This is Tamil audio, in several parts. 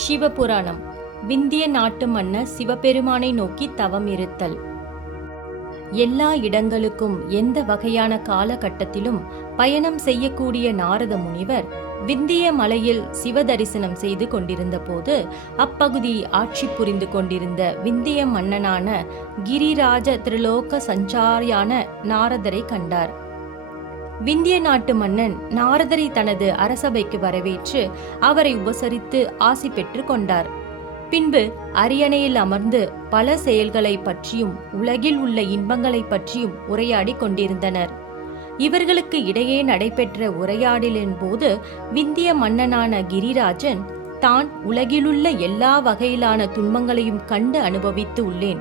சிவபுராணம். விந்திய நாட்டு மன்னர் சிவபெருமானை நோக்கி தவம் இருத்தல். எல்லா இடங்களுக்கும் எந்த வகையான காலகட்டத்திலும் பயணம் செய்யக்கூடிய நாரத முனிவர் விந்திய மலையில் சிவ தரிசனம் செய்து கொண்டிருந்த போது அப்பகுதியை ஆட்சி புரிந்து கொண்டிருந்த விந்திய மன்னனான கிரிராஜ திரிலோக சஞ்சாரியான நாரதரை கண்டார். விந்திய நாட்டு மன்னன் நாரதரை தனது அரசபைக்கு வரவேற்று அவரை உபசரித்து ஆசி பெற்று கொண்டார். பின்பு அரியணையில் அமர்ந்து பல செயல்களை பற்றியும் உலகில் உள்ள இன்பங்களை பற்றியும் உரையாடி கொண்டிருந்தனர். இவர்களுக்கு இடையே நடைபெற்ற உரையாடலின் போது விந்திய மன்னனான கிரிராஜன் தான் உலகிலுள்ள எல்லா வகையிலான துன்பங்களையும் கண்டு அனுபவித்து உள்ளேன்,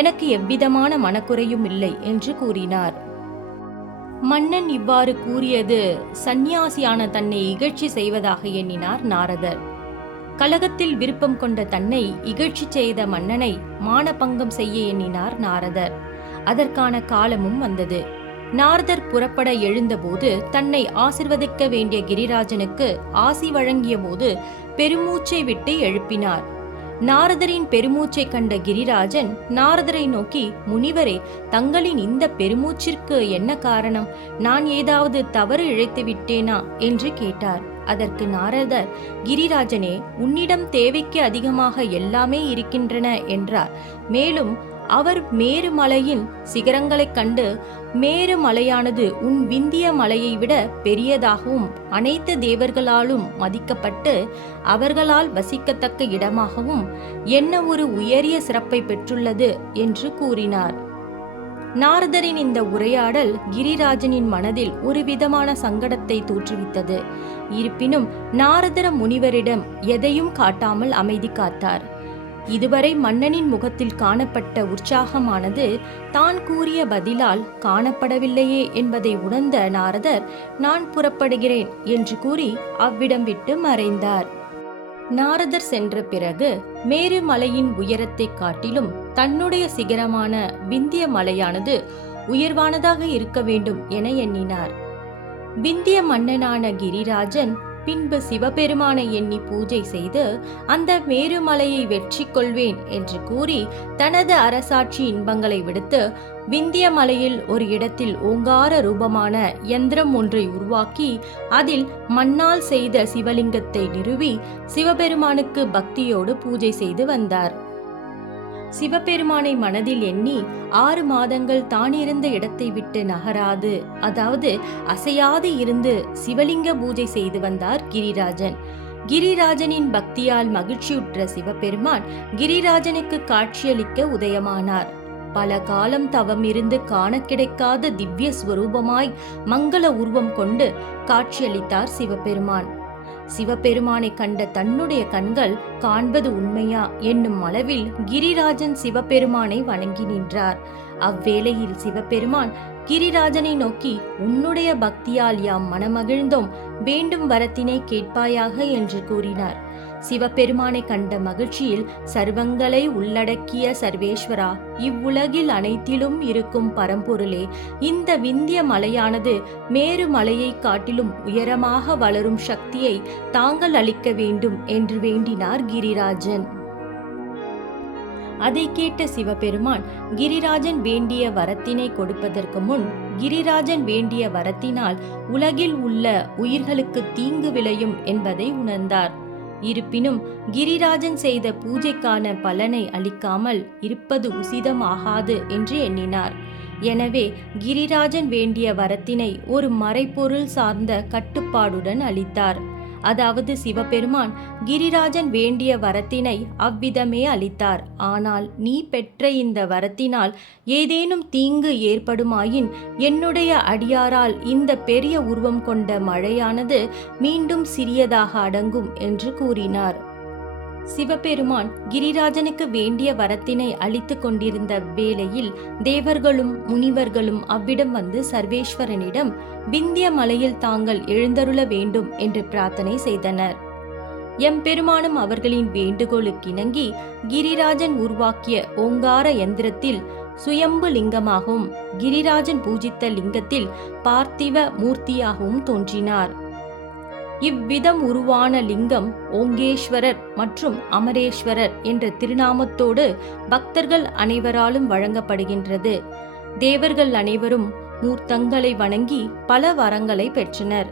எனக்கு எவ்விதமான மனக்குறையும் இல்லை என்று கூறினார். மன்னன் இவ்வாறு கூறியது சந்நியாசியான தன்னை இகழ்ச்சி செய்வதாக எண்ணினார் நாரதர். கலகத்தில் விருப்பம் கொண்ட தன்னை இகழ்ச்சி செய்த மன்னனை மானபங்கம் செய்ய எண்ணினார் நாரதர். அதற்கான காலமும் வந்தது. நாரதர் புறப்பட எழுந்தபோது தன்னை ஆசிர்வதிக்க வேண்டிய கிரிராஜனுக்கு ஆசி வழங்கிய போது பெருமூச்சை விட்டு எழுப்பினார். நாரதரின் பெருமூச்சை கண்ட கிரிராஜன் நாரதரை நோக்கி, முனிவரே, தங்களின் இந்த பெருமூச்சிற்கு என்ன காரணம்? நான் ஏதாவது தவறு இழைத்து விட்டேனா என்று கேட்டார். அதற்கு நாரதர், கிரிராஜனே, உன்னிடம் தேவைக்கு அதிகமாக எல்லாமே இருக்கின்றன என்றார். மேலும் அவர் மேருமலையின் சிகரங்களைக் கண்டு, மேருமலையானது உன் விந்திய மலையை விட பெரியதாகவும் அனைத்து தேவர்களாலும் மதிக்கப்பட்டு அவர்களால் வசிக்கத்தக்க இடமாகவும் என்ன ஒரு உயரிய சிறப்பை பெற்றுள்ளது என்று கூறினார். நாரதரின் இந்த உரையாடல் கிரிராஜனின் மனதில் ஒரு விதமான சங்கடத்தை தோற்றுவித்தது. இருப்பினும் நாரதர முனிவரிடம் எதையும் காட்டாமல் அமைதி காத்தார். இதுவரை மன்னனின் முகத்தில் காணப்பட்ட உற்சாகமானது தான் கூறிய பதிலால் காணப்படவில்லையே என்பதை உணர்ந்த நாரதர், நான் புறப்படுகிறேன் என்று கூறி அவ்விடம் விட்டு மறைந்தார். நாரதர் சென்ற பிறகு மேருமலையின் உயரத்தை காட்டிலும் தன்னுடைய சிகரமான விந்திய மலையானது உயர்வானதாக இருக்க வேண்டும் என எண்ணினார். விந்திய மன்னனான கிரிராஜன் பின்பு சிவபெருமானை எண்ணி பூஜை செய்து அந்த மேருமலையை வெற்றி கொள்வேன் என்று கூறி தனது அரசாட்சி இன்பங்களை விடுத்து விந்திய மலையில் ஒரு இடத்தில் ஓங்கார ரூபமான யந்திரம் ஒன்றை உருவாக்கி அதில் மண்ணால் செய்த சிவலிங்கத்தை நிறுவி சிவபெருமானுக்கு பக்தியோடு பூஜை செய்து வந்தார். சிவபெருமானை மனதில் எண்ணி 6 மாதங்கள் தான் இருந்த இடத்தை விட்டு நகராது, அதாவது அசையாது இருந்து சிவலிங்க பூஜை செய்து வந்தார் கிரிராஜன். கிரிராஜனின் பக்தியால் மகிழ்ச்சியுற்ற சிவபெருமான் கிரிராஜனுக்கு காட்சியளிக்க உதயமானார். பல காலம் தவம் இருந்து காண கிடைக்காத திவ்ய ஸ்வரூபமாய் மங்கள உருவம் கொண்டு காட்சியளித்தார் சிவபெருமான். சிவபெருமானை கண்ட தன்னுடைய கண்கள் காண்பது உண்மையா என்னும் அளவில் கிரிராஜன் சிவபெருமானை வணங்கி நின்றார். அவ்வேளையில் சிவபெருமான் கிரிராஜனை நோக்கி, உன்னுடைய பக்தியால் யாம் மனமகிழ்ந்தோம், வேண்டும் வரத்தினை கேட்பாயாக என்று கூறினார். சிவபெருமானை கண்ட மகிழ்ச்சியில், சர்வங்களை உள்ளடக்கிய சர்வேஸ்வரா, இவ்வுலகில் அனைத்திலும் இருக்கும் பரம்பொருளே, இந்த விந்திய மலையானது மேரு மலையை காட்டிலும் உயரமாக வளரும் சக்தியை தாங்கள் அளிக்க வேண்டும் என்று வேண்டினார் கிரிராஜன். அதை கேட்ட சிவபெருமான் கிரிராஜன் வேண்டிய வரத்தினை கொடுப்பதற்கு முன் கிரிராஜன் வேண்டிய வரத்தினால் உலகில் உள்ள உயிர்களுக்கு தீங்கு விளையும் என்பதை உணர்ந்தார். இருப்பினும் கிரிராஜன் செய்த பூஜைக்கான பலனை அளிக்காமல் இருப்பது உசிதமாகாது என்று எண்ணினார். எனவே கிரிராஜன் வேண்டிய வரத்தினை ஒரு மறைப்பொருள் சார்ந்த கட்டுப்பாடுடன் அளித்தார். அதாவது சிவபெருமான் கிரிராஜன் வேண்டிய வரத்தினை அவ்விதமே அளித்தார். ஆனால் நீ பெற்ற இந்த வரத்தினால் ஏதேனும் தீங்கு ஏற்படுமாயின் என்னுடைய அடியாரால் இந்த பெரிய உருவம் கொண்ட மழையானது மீண்டும் சிறியதாக அடங்கும் என்று கூறினார். சிவபெருமான் கிரிராஜனுக்கு வேண்டிய வரத்தினை அளித்து கொண்டிருந்த வேளையில் தேவர்களும் முனிவர்களும் அவ்விடம் வந்து சர்வேஸ்வரனிடம் விந்திய மலையில் தாங்கள் எழுந்தருள வேண்டும் என்று பிரார்த்தனை செய்தனர். எம்பெருமானும் அவர்களின் வேண்டுகோளுக்கிணங்கி கிரிராஜன் உருவாக்கிய ஓங்கார யந்திரத்தில் சுயம்பு லிங்கமாகவும் கிரிராஜன் பூஜித்த லிங்கத்தில் பார்த்திவ மூர்த்தியாகவும் தோன்றினார். இவ்விதம் உருவான லிங்கம் ஓங்கேஸ்வரர் மற்றும் அமரேஸ்வரர் என்ற திருநாமத்தோடு பக்தர்கள் அனைவராலும் வழங்கப்படுகின்றது. தேவர்கள் அனைவரும் மூர்த்தங்களை வணங்கி பல வரங்களை பெற்றனர்.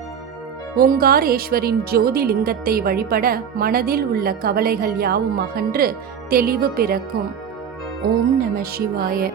ஓங்காரேஸ்வரின் ஜோதி லிங்கத்தை வழிபட மனதில் உள்ள கவலைகள் யாவும் அகன்று தெளிவு பிறக்கும். ஓம் நம சிவாய.